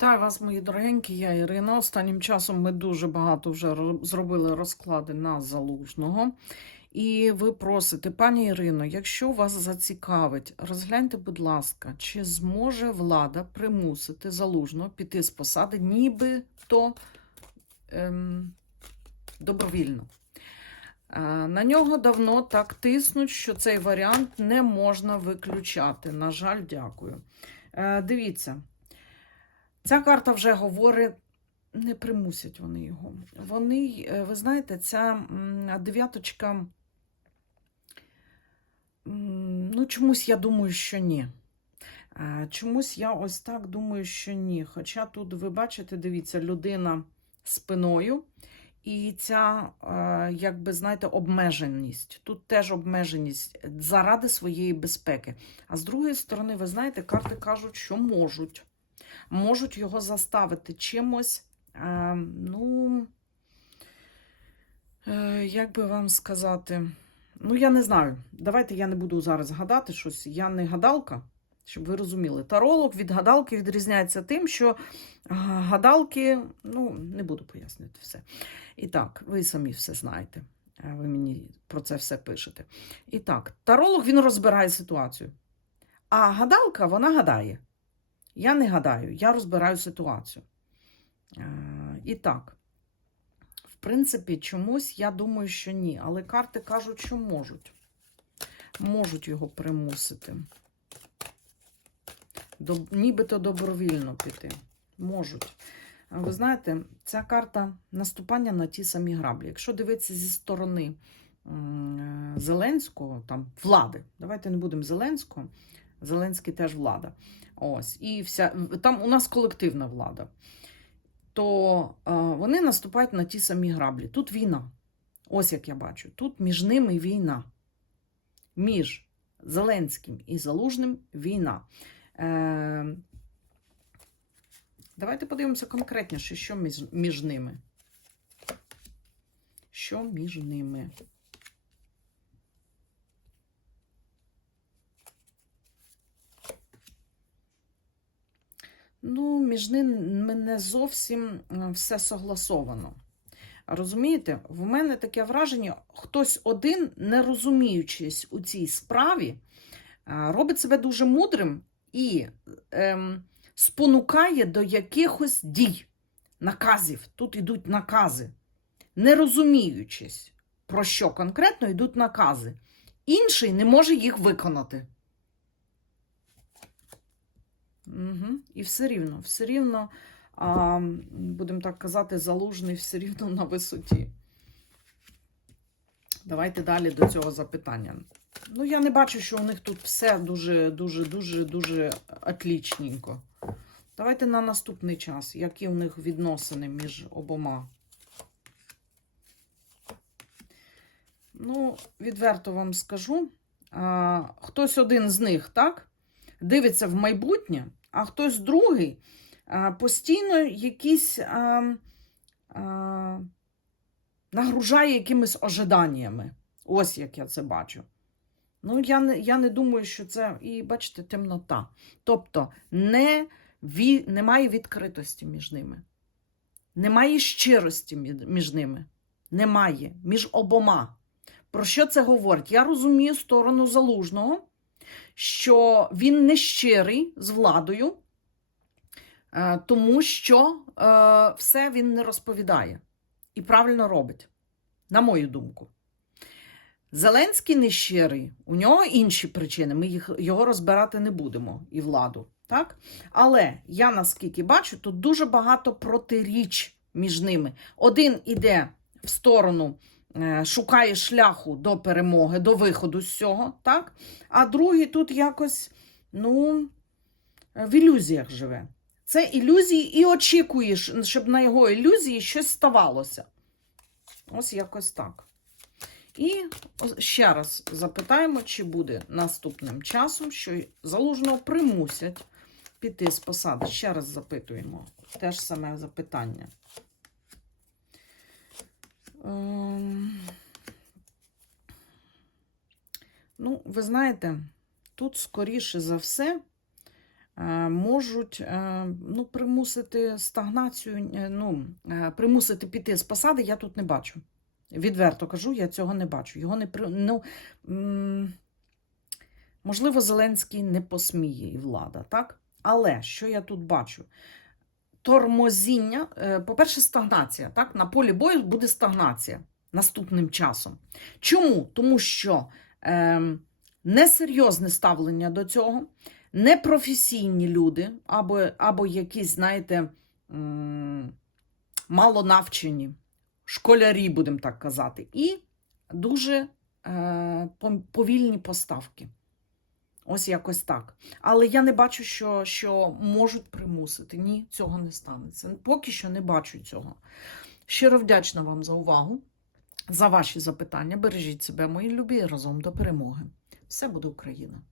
Вітаю вас, мої дорогенькі, я Ірина. Останнім часом ми дуже багато вже зробили розклади на залужного. І ви просите, пані Ірино, якщо вас зацікавить, розгляньте, будь ласка, чи зможе влада примусити залужного піти з посади, нібито ем, добровільно. Е, На нього давно так тиснуть, що цей варіант не можна виключати. На жаль, дякую. Е, Дивіться. Ця карта вже говорить, не примусять вони його. Вони, е, ви знаєте, ця дев'яточка, ну, чомусь я думаю, що ні. Е, Чомусь я ось так думаю, що ні. Хоча тут, ви бачите, дивіться, людина спиною. І ця, е, якби знаєте, обмеженість. Тут теж обмеженість заради своєї безпеки. А з другої сторони, ви знаєте, карти кажуть, що можуть можуть його заставити чимось. Е, ну, е, як би вам сказати, ну, я не знаю. Давайте я не буду зараз гадати щось. Я не гадалка, щоб ви розуміли. Таролог від гадалки відрізняється тим, що гадалки, ну, не буду пояснювати все. І так, ви самі все знаєте. Е, Ви мені про це все пишете. І так, таролог він розбирає ситуацію. А гадалка, вона гадає. Я не гадаю, я розбираю ситуацію. Е, І так, в принципі, чомусь я думаю, що ні. Але карти кажуть, що можуть. Можуть його примусити. Доб... Нібито добровільно піти. Можуть. Ви знаєте, ця карта наступання на ті самі граблі. Якщо дивитися зі сторони е, Зеленського, там влади, давайте не будемо Зеленського, Зеленський теж влада. Ось, і вся, там у нас колективна влада. То е, вони наступають на ті самі граблі. Тут війна. Ось як я бачу. Тут між ними війна. Між Зеленським і Залужним війна. Е, давайте подивимося конкретніше, що між, між ними. Що між ними? Ну, між ними не зовсім е, все согласовано. Розумієте, в мене таке враження, хтось один, не розуміючись у цій справі, е, робить себе дуже мудрим і ем, спонукає до якихось дій, наказів. Тут йдуть накази, не розуміючись, про що конкретно йдуть накази. Інший не може їх виконати. Угу. І все рівно, все рівно, будемо так казати, залужний все рівно на висоті. Давайте далі до цього запитання. Ну, я не бачу, що у них тут все дуже, дуже, дуже, дуже отлічненько. Давайте на наступний час, які у них відносини між обома. Ну, відверто вам скажу, а, хтось один з них, так, дивиться в майбутнє, а хтось другий постійно якісь а, а, нагружає якимись ожиданнями. Ось як я це бачу. Ну, я не, я не думаю, що це. І бачите, темнота. Тобто не, ві, немає відкритості між ними. Немає щирості між ними. Немає. Між обома. Про що це говорить? Я розумію сторону залужного що він не щирий з владою, е, тому що е, все він не розповідає і правильно робить, на мою думку. Зеленський не щирий, у нього інші причини, ми їх, його розбирати не будемо і владу. Так? Але я наскільки бачу, тут дуже багато протиріч між ними. Один іде в сторону шукає шляху до перемоги, до виходу з цього, так? а другий тут якось ну, в ілюзіях живе. Це ілюзії і очікуєш, щоб на його ілюзії щось ставалося. Ось якось так. І ще раз запитаємо, чи буде наступним часом, що залужного примусять піти з посади. Ще раз запитуємо. Те ж саме запитання. Ви знаєте, тут, скоріше за все, е, можуть е, ну, примусити стагнацію, е, ну, примусити піти з посади, я тут не бачу. Відверто кажу, я цього не бачу. Його не ну, можливо, Зеленський не посміє і влада, так? Але що я тут бачу? Тормозіння, по-перше, стагнація. Так? На полі бою буде стагнація наступним часом. Чому? Тому що е, несерйозне ставлення до цього, непрофесійні люди, або, або якісь, знаєте, малонавчені школярі, будемо так казати, і дуже е, повільні поставки. Ось якось так. Але я не бачу, що, що можуть примусити. Ні, цього не станеться. Поки що не бачу цього. Щиро вдячна вам за увагу, за ваші запитання. Бережіть себе, мої любі, разом до перемоги. Все буде Україна!